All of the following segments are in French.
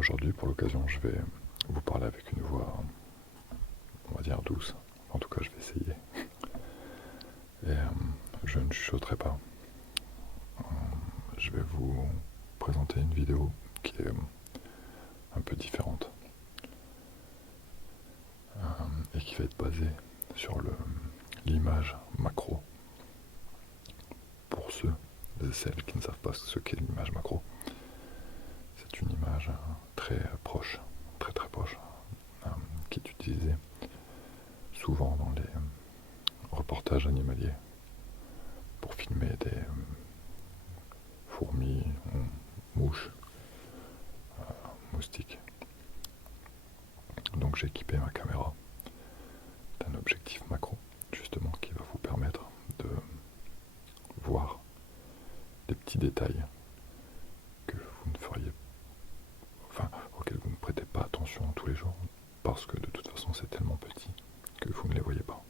Aujourd'hui, pour l'occasion, je vais vous parler avec une voix, on va dire douce. En tout cas, je vais essayer. Et je ne chuchoterai pas. Je vais vous présenter une vidéo qui est un peu différente et qui va être basée sur l'image macro. Pour ceux et celles qui ne savent pas ce qu'est l'image macro, c'est une image très proche, très proche, qui est utilisée souvent dans les reportages animaliers pour filmer des fourmis, mouches, moustiques. Donc j'ai équipé ma caméra d'un objectif macro, justement, qui va vous permettre de voir des petits détails que vous ne feriez, auxquels vous ne prêtez pas attention tous les jours, parce que de toute façon c'est tellement petit que vous ne les voyez pas.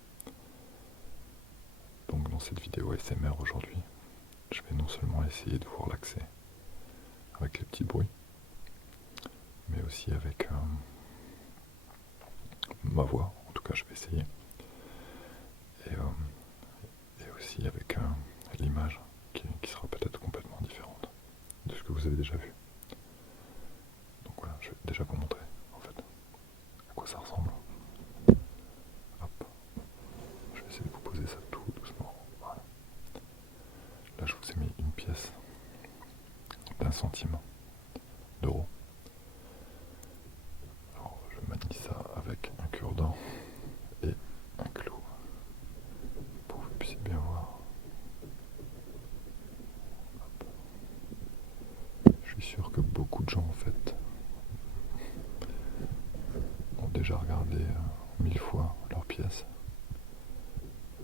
Donc dans cette vidéo ASMR aujourd'hui, je vais non seulement essayer de vous relaxer avec les petits bruits, mais aussi avec ma voix, en tout cas je vais essayer, et aussi avec l'image qui sera peut-être complètement différente de ce que vous avez déjà vu. Donc voilà, je vais déjà vous montrer en fait à quoi ça ressemble. Hop, je vais essayer de vous poser ça tout doucement. Voilà. Là je vous ai mis une pièce d'1 centime d'euro. Alors je manie ça avec un cure-dent et un clou pour que vous puissiez bien voir. Hop. Je suis sûr que beaucoup de gens en fait ont déjà regardé 1000 fois leur pièce.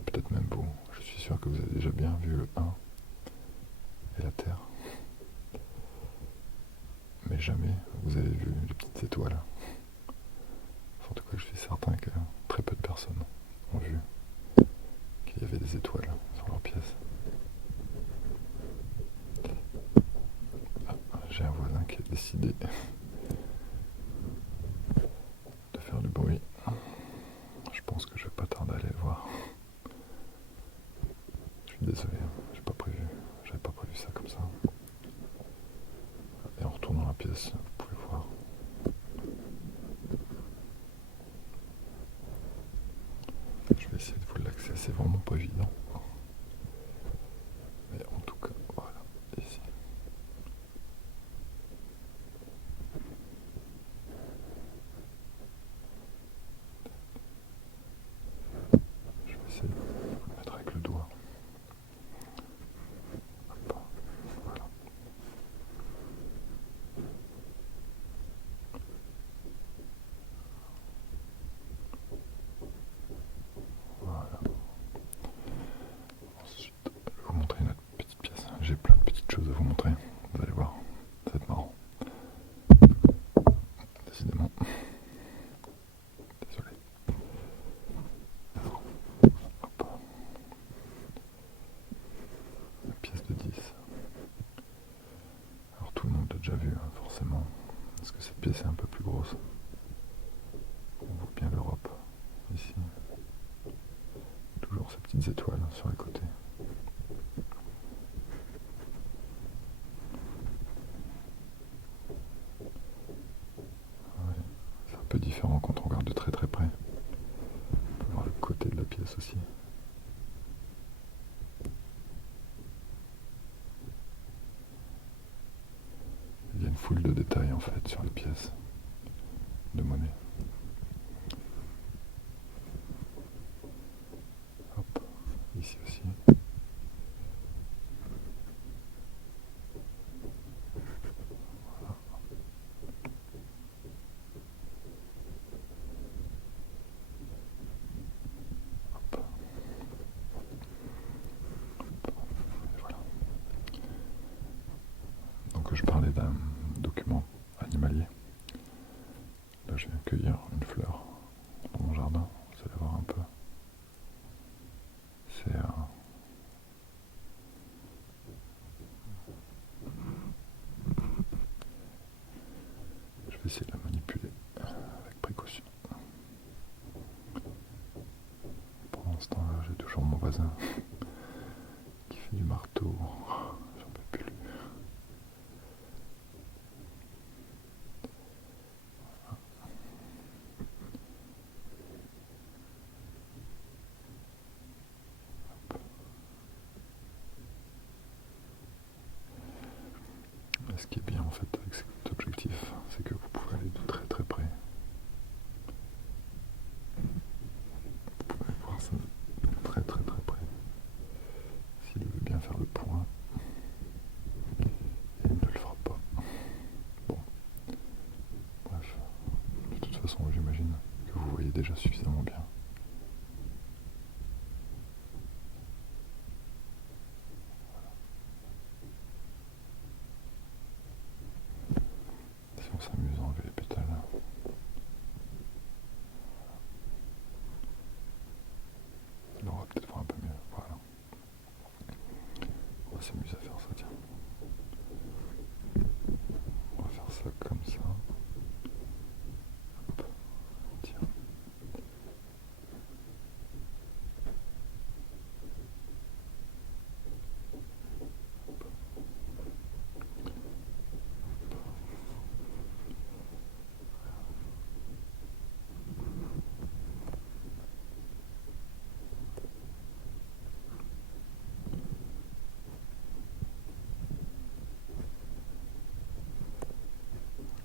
Peut-être même vous. Je suis sûr que vous avez déjà bien vu le 1 et la Terre. Mais jamais vous avez vu les petites étoiles. En tout cas, je suis certain que très peu de personnes ont vu qu'il y avait des étoiles sur leur pièce. Ah, j'ai un voisin qui a décidé de faire du bruit. Je pense que je vais pas tarder à aller le voir. Je suis désolé, j'avais pas prévu ça comme ça. Et en retournant la pièce, vous pouvez voir. Je vais essayer de vous l'accès, c'est vraiment pas évident. Mais en tout cas, voilà, ici. Je vais essayer de vous le mettre avec le doigt. Hop, voilà. Voilà. Ensuite, je vais vous montrer une autre petite pièce. J'ai plein de petites choses à vous montrer. Vous allez voir, ça va être marrant. Décidément. Désolé. Hop. Une pièce de 10. Alors tout le monde l'a déjà vu, hein, forcément. Parce que cette pièce est un peu plus grosse. On voit bien l'Europe, ici. Toujours ces petites étoiles sur les côtés. Ouais, c'est un peu différent quand on regarde de très près. On peut voir le côté de la pièce aussi. Il y a une foule de détails en fait sur les pièces de monnaie. Hop, ici aussi. Voilà. Hop. Et voilà. Donc je parlais d'un document animalier. Là je viens cueillir une fleur dans mon jardin, vous allez voir un peu. C'est je vais voisin qui fait du marteau. J'en peux plus. Ce qui est bien en fait avec cet objectif, c'est que vous pouvez aller de très très près. Vous pouvez voir ça de très très très près. S'il veut bien faire le point, il ne le fera pas. Bon, bref. De toute façon, j'imagine que vous voyez déjà suffisamment bien. Si on s'amuse à enlever les pétales. Là, on va peut-être voir un peu mieux. Voilà. On va s'amuser à faire ça, tiens. On va faire ça comme ça. Hop. Tiens.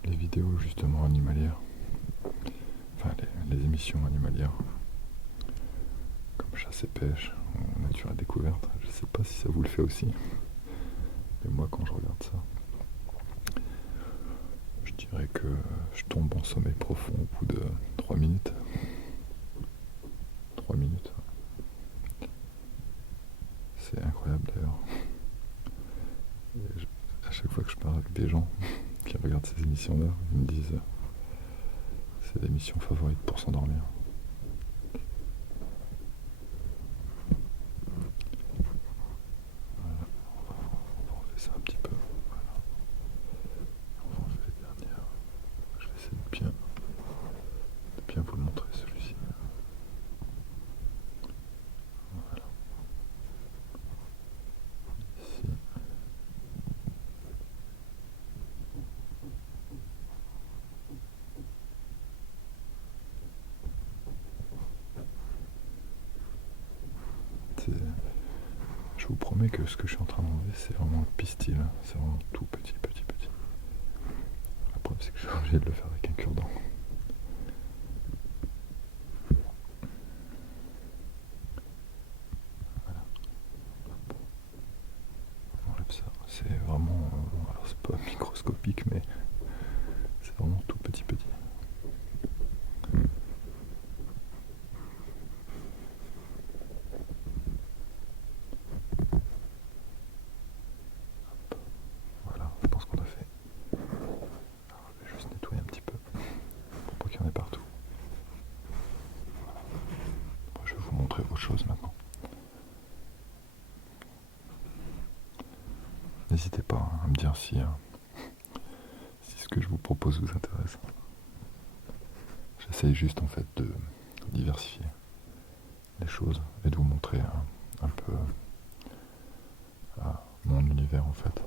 Les vidéos justement animalières, enfin les émissions animalières, comme chasse et pêche ou nature et découverte, je sais pas si ça vous le fait aussi, mais moi quand je regarde ça, je dirais que je tombe en sommeil profond au bout de 3 minutes. 3 minutes. C'est incroyable d'ailleurs. À chaque fois que je parle avec des gens qui regardent ces émissions-là, ils me disent c'est l'émission favorite pour s'endormir. Voilà, on va enlever ça un petit peu. Voilà. On va enlever les dernières. Je vais essayer de bien vous le montrer celui-ci. Voilà. Ici. Je vous promets que ce que je suis en train d'enlever, c'est vraiment le pistil. C'est vraiment tout petit, petit, petit. La preuve, c'est que je suis obligé de le faire avec un cure-dent. Voilà. On enlève ça. C'est vraiment... alors c'est pas microscopique, mais c'est vraiment tout petit, petit. Voilà, je pense qu'on a fait. Alors, je vais juste nettoyer un petit peu pour pas qu'il y en ait partout. Voilà. Bon, je vais vous montrer autre chose maintenant. N'hésitez pas à me dire si ce que je vous propose vous intéresse. J'essaye juste en fait de diversifier les choses et de vous montrer un peu mon univers en fait.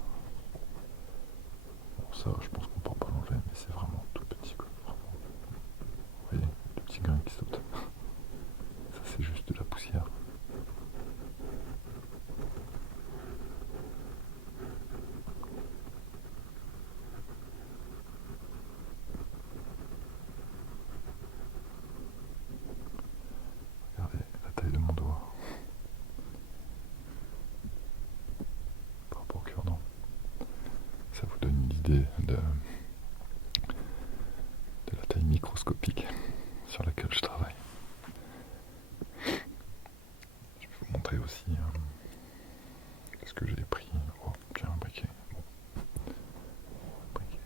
Bon, ça je pense qu'on ne pourra pas l'enlever, mais c'est vraiment tout petit quoi. Vraiment. Vous voyez, le petit grain qui saute. Ça c'est juste de la poussière. Regardez la taille de mon doigt par rapport au cure-dent. Ça vous donne une idée de la taille microscopique sur laquelle je travaille. Je vais vous montrer aussi ce que j'ai pris. Oh, tiens, un briquet. Bon. Un briquet.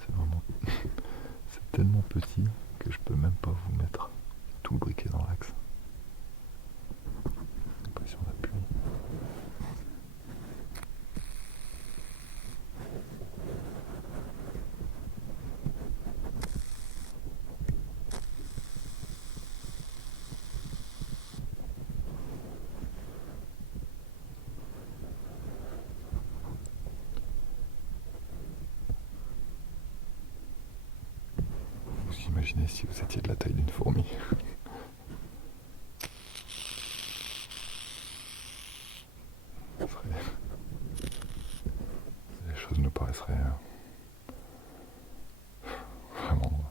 C'est vraiment... c'est tellement petit que je peux même pas vous mettre tout le briquet dans l'axe. Pression d'appui. Imaginez si vous étiez de la taille d'une fourmi. Les choses nous paraisseraient vraiment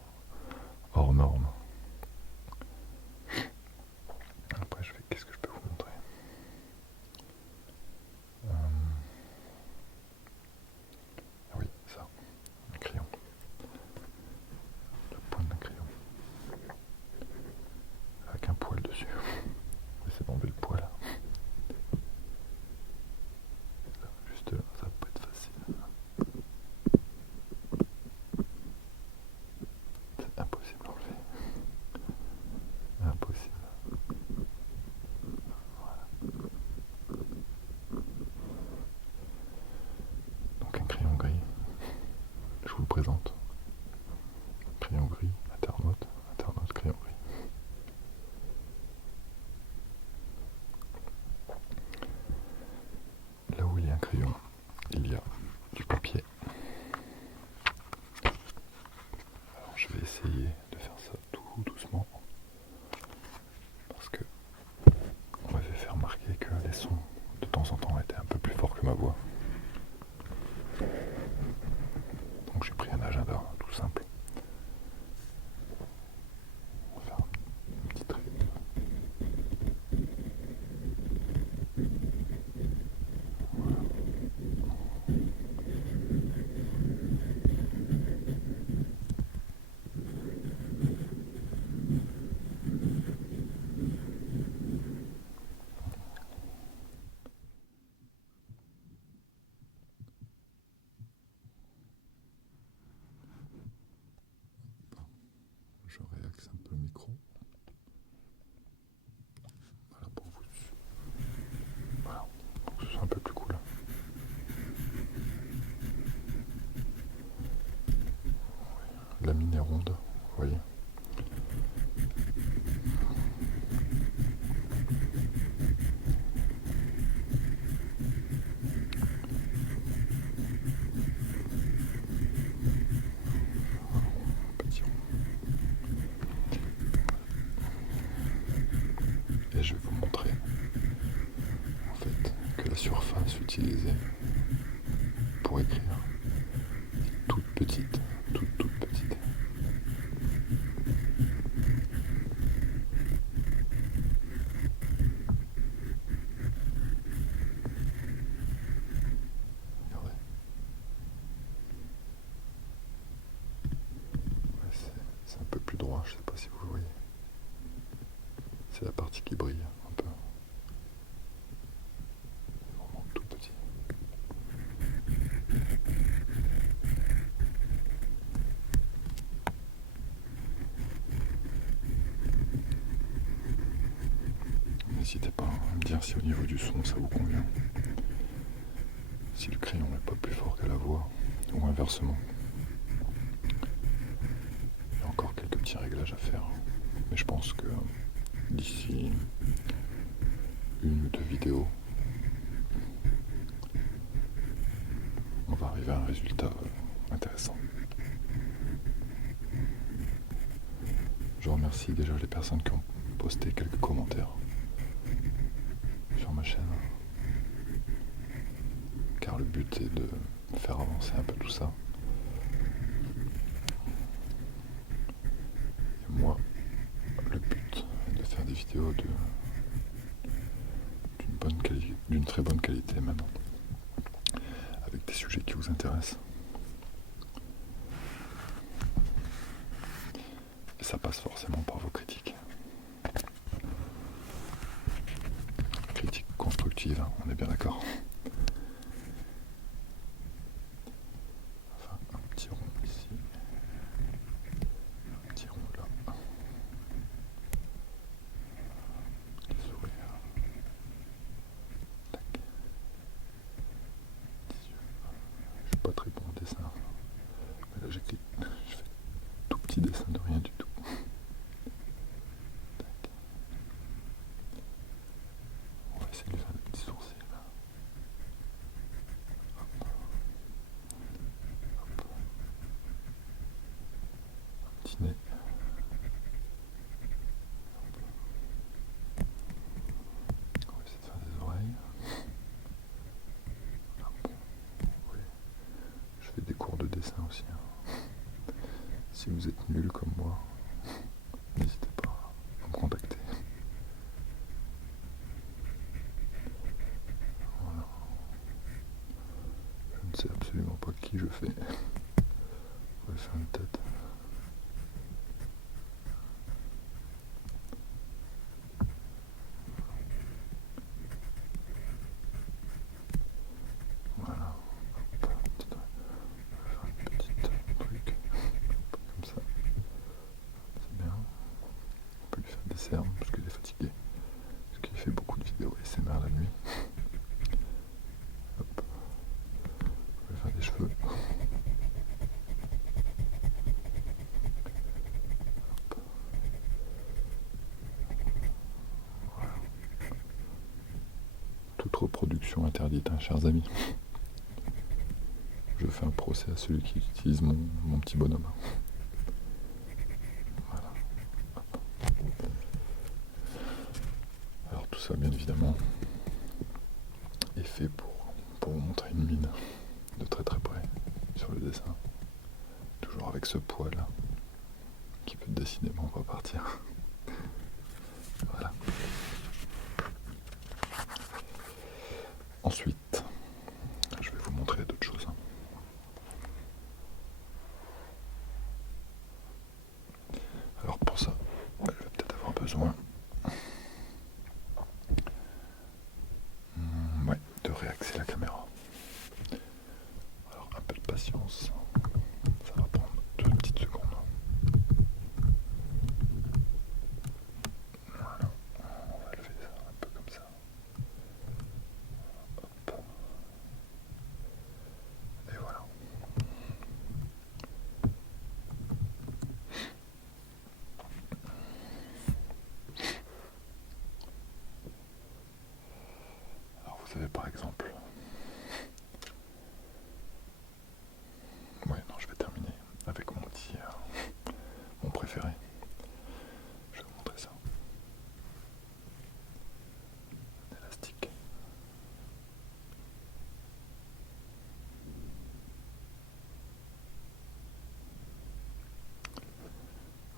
hors normes. Après, qu'est-ce que je peux vous montrer? Ah oui, ça, un crayon. La pointe d'un crayon. Avec un poil dessus. On va essayer d'enlever le poil. Juste là, ça va pas être facile. C'est impossible à enlever. Impossible. Voilà. Donc un crayon gris. Je vous le présente. Crayon gris, Internaute, crayon gris. Là où il y a un crayon, il y a du papier. Alors je vais essayer de faire ça tout doucement. Parce que on m'avait fait remarquer que les sons de temps en temps étaient un peu plus forts que ma voix. Donc j'ai pris un agenda tout simple. On va faire un petit trait. Voilà. Je réaxe un peu le micro. Voilà pour vous. Voilà, pour que ce soit un peu plus cool. La mine est ronde, vous voyez. Et je vais vous montrer en fait que la surface utilisée pour écrire est toute petite, toute petite. Regardez. Ouais, c'est un peu plus droit, je sais pas si vous le voyez. C'est la partie qui brille un peu. C'est vraiment tout petit. N'hésitez pas à me dire si au niveau du son ça vous convient. Si le crayon n'est pas plus fort que la voix, ou inversement. Il y a encore quelques petits réglages à faire. Mais je pense que d'ici une ou deux vidéos, on va arriver à un résultat intéressant. Je remercie déjà les personnes qui ont posté quelques commentaires sur ma chaîne, car le but est de faire avancer un peu tout ça. Et moi, le but est de faire des vidéos d'une très bonne qualité maintenant, avec des sujets qui vous intéressent. Et ça passe forcément par vos critiques. Critiques constructives, on est bien d'accord. Enfin, un petit rond ici. Un petit rond là. Petit sourire. Tac. Petit yeux. Je suis pas très bon au dessin. Mais là je fais tout petit dessin de rien du tout. Tac. On va essayer de faire des petits sourcils là. dessin aussi. Si vous êtes nul comme moi, n'hésitez pas à me contacter. Voilà. Je ne sais absolument pas qui je fais. On va faire une tête. Voilà. Hop, on va faire une petite truc. Comme ça. C'est bien. On peut lui faire des cernes parce qu'il est fatigué. Parce qu'il fait beaucoup de vidéos ASMR la nuit. Hop. On peut lui faire des cheveux. Toute reproduction interdite, hein, chers amis. Je fais un procès à celui qui utilise mon petit bonhomme. Voilà. Alors tout ça, bien évidemment, est fait pour vous montrer une mine de très très près sur le dessin. Toujours avec ce poil qui peut décidément pas partir. Voilà. Ensuite, je vais vous montrer d'autres choses. Alors pour ça, je vais peut-être avoir besoin de réaxer la caméra. Alors un peu de patience, ça va prendre 2 petites secondes. Voilà, on va lever ça un peu comme ça. Hop. Et voilà. Alors vous avez par exemple... Ouais, non, je vais terminer avec mon préféré. Je vais vous montrer ça. Un élastique.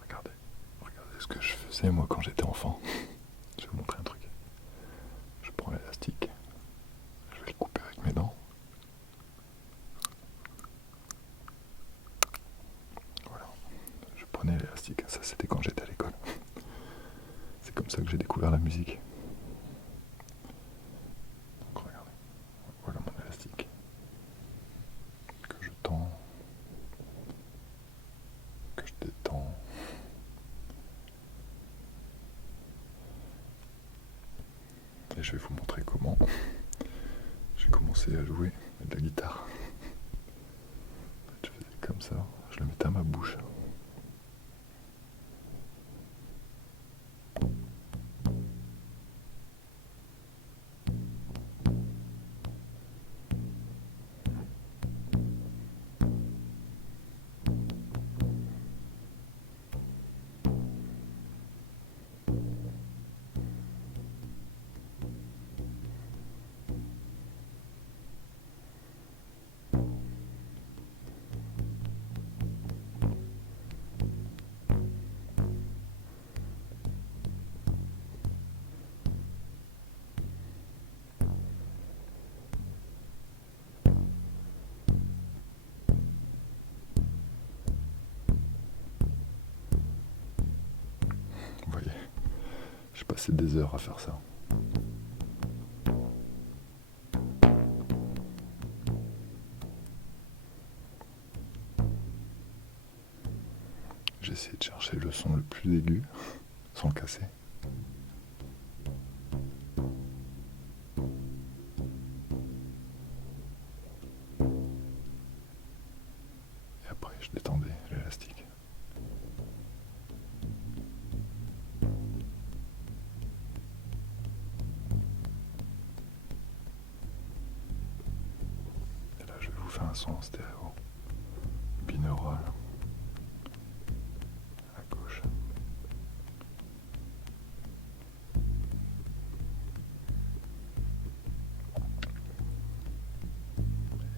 Regardez ce que je faisais moi quand j'étais enfant. Je vais vous montrer un truc. Je prends l'élastique, je vais le couper avec mes dents. Voilà, je prenais l'élastique, ça c'était quand j'étais à l'école. C'est comme ça que j'ai découvert la musique. Donc regardez, voilà mon élastique que je tends, que je détends. Et je vais vous montrer comment j'ai commencé à jouer de la guitare. Je faisais comme ça, je le mettais à ma bouche. Vous voyez, j'ai passé des heures à faire ça. J'ai essayé de chercher le son le plus aigu, sans le casser. Et après, je détendais l'élastique. Et là, je vais vous faire un son en stéréo, binaural, à gauche.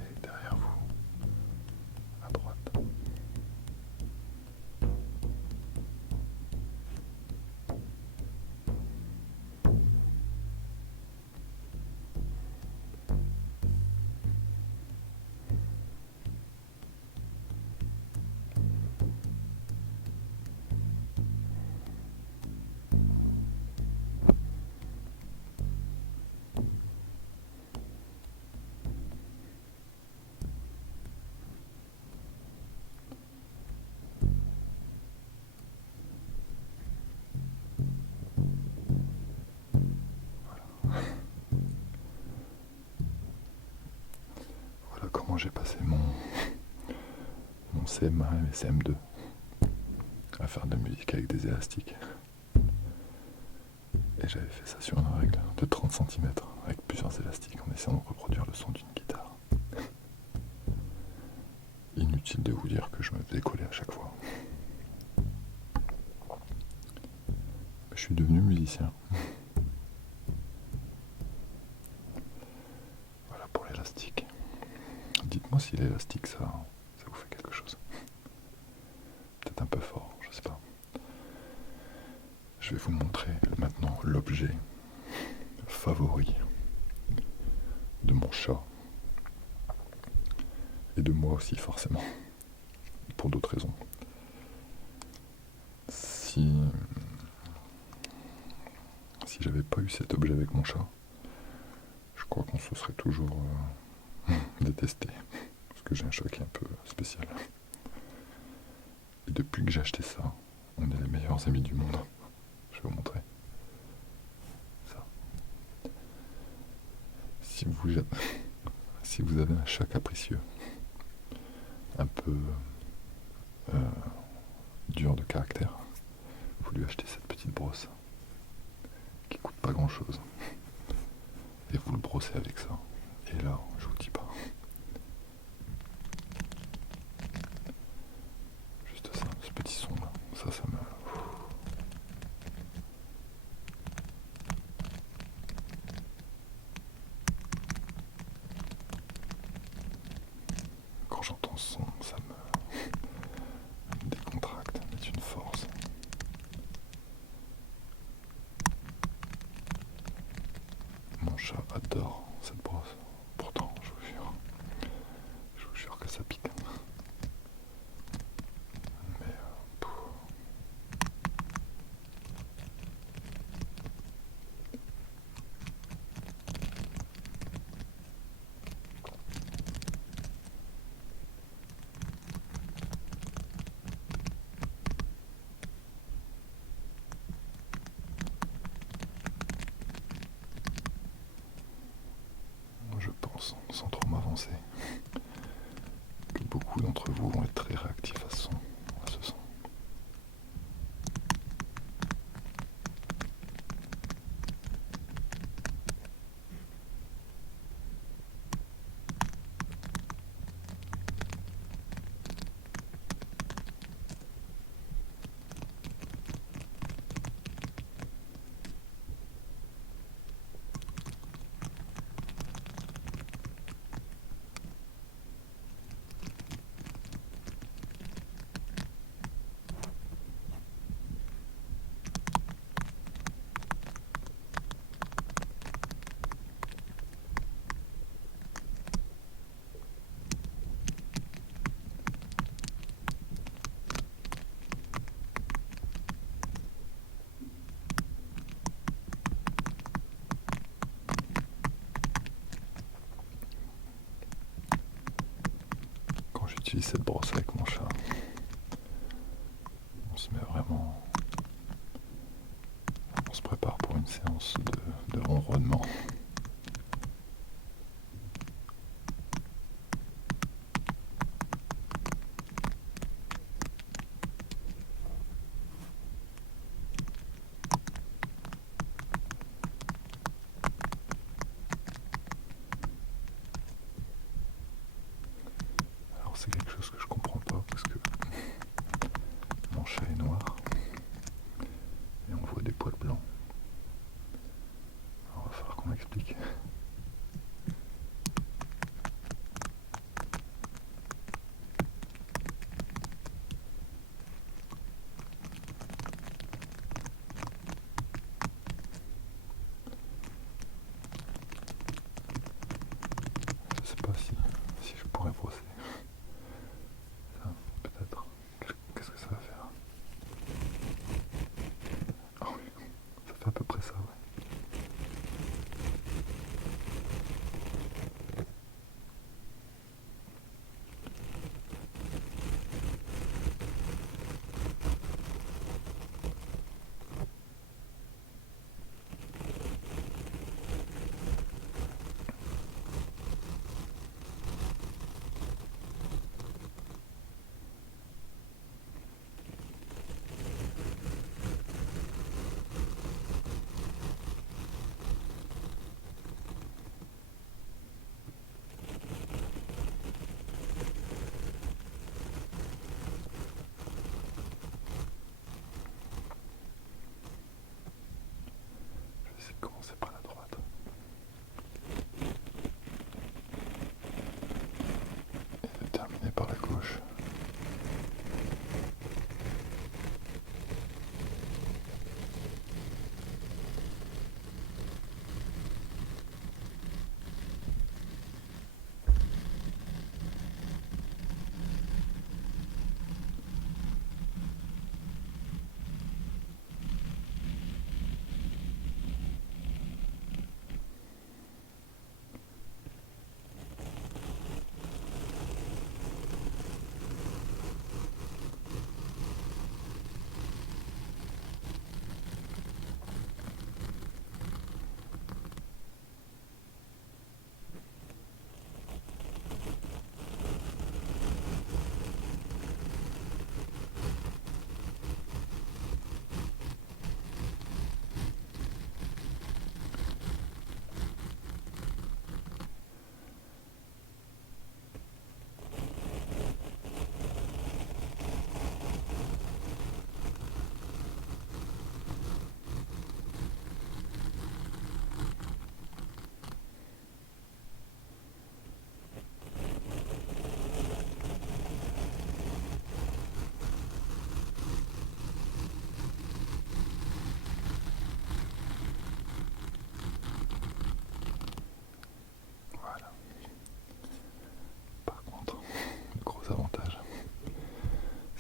Et derrière vous, à droite. Moi j'ai passé mon CM1 et CM2 à faire de la musique avec des élastiques. Et j'avais fait ça sur une règle de 30 cm avec plusieurs élastiques en essayant de reproduire le son d'une guitare. Inutile de vous dire que je me faisais coller à chaque fois. Je suis devenu musicien. Voilà pour l'élastique. Dites-moi si l'élastique ça vous fait quelque chose. Peut-être un peu fort, je sais pas. Je vais vous montrer maintenant l'objet favori de mon chat. Et de moi aussi forcément. Pour d'autres raisons. Si j'avais pas eu cet objet avec mon chat, je crois qu'on se serait toujours détesté. Parce que j'ai un chat qui est un peu spécial. Et depuis que j'ai acheté ça, on est les meilleurs amis du monde. Je vais vous montrer. Ça. Si vous avez un chat capricieux, un peu dur de caractère, vous lui achetez cette petite brosse qui coûte pas grand chose. Et vous le brossez avec ça. Et là, je vous dis pas. Juste ça, ce petit son là, ça me... Quand j'entends ce son, ça me décontracte, c'est une force. Mon chat adore cette brosse. Pourtant, je vous jure que ça pique. Mais je pense, sans trop m'avancer, que beaucoup d'entre vous vont être très réactifs à ce son. Quand j'utilise cette brosse avec mon chat, on se met vraiment... On se prépare pour une séance de ronronnement. Alors c'est quelque chose que je comprends pas parce que mon chat est noir et on voit des poils blancs. Alors, il va falloir qu'on m'explique.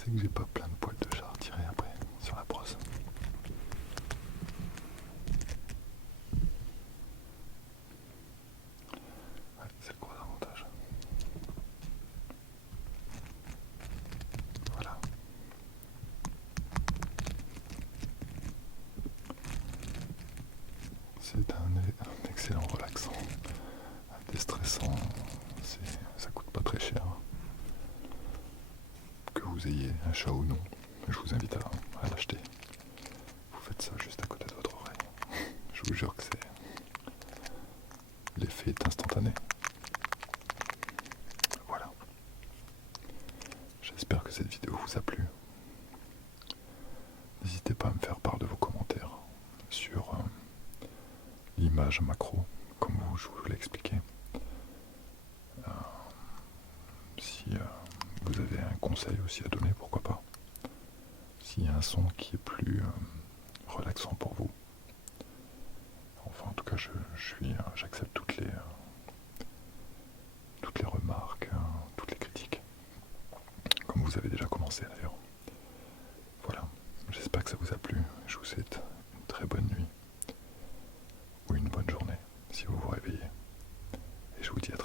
sais que j'ai pas plein de poils de chat à retirer après sur la brosse. Ouais, c'est le gros avantage. Voilà. C'est un excellent relaxant, déstressant, ça coûte pas très cher. Que vous ayez un chat ou non, je vous invite à l'acheter. Vous faites ça juste à côté de votre oreille. Je vous jure que l'effet est instantané. Voilà. J'espère que cette vidéo vous a plu. N'hésitez pas à me faire part de vos commentaires sur l'image macro, comme je vous l'ai expliqué. Si vous avez un conseil aussi à donner, pourquoi pas. S'il y a un son qui est plus relaxant pour vous. Enfin, en tout cas, j'accepte toutes les remarques, toutes les critiques. Comme vous avez déjà commencé d'ailleurs. Voilà, j'espère que ça vous a plu. Je vous souhaite une très bonne nuit. Ou une bonne journée, si vous vous réveillez. Et je vous dis à très bientôt.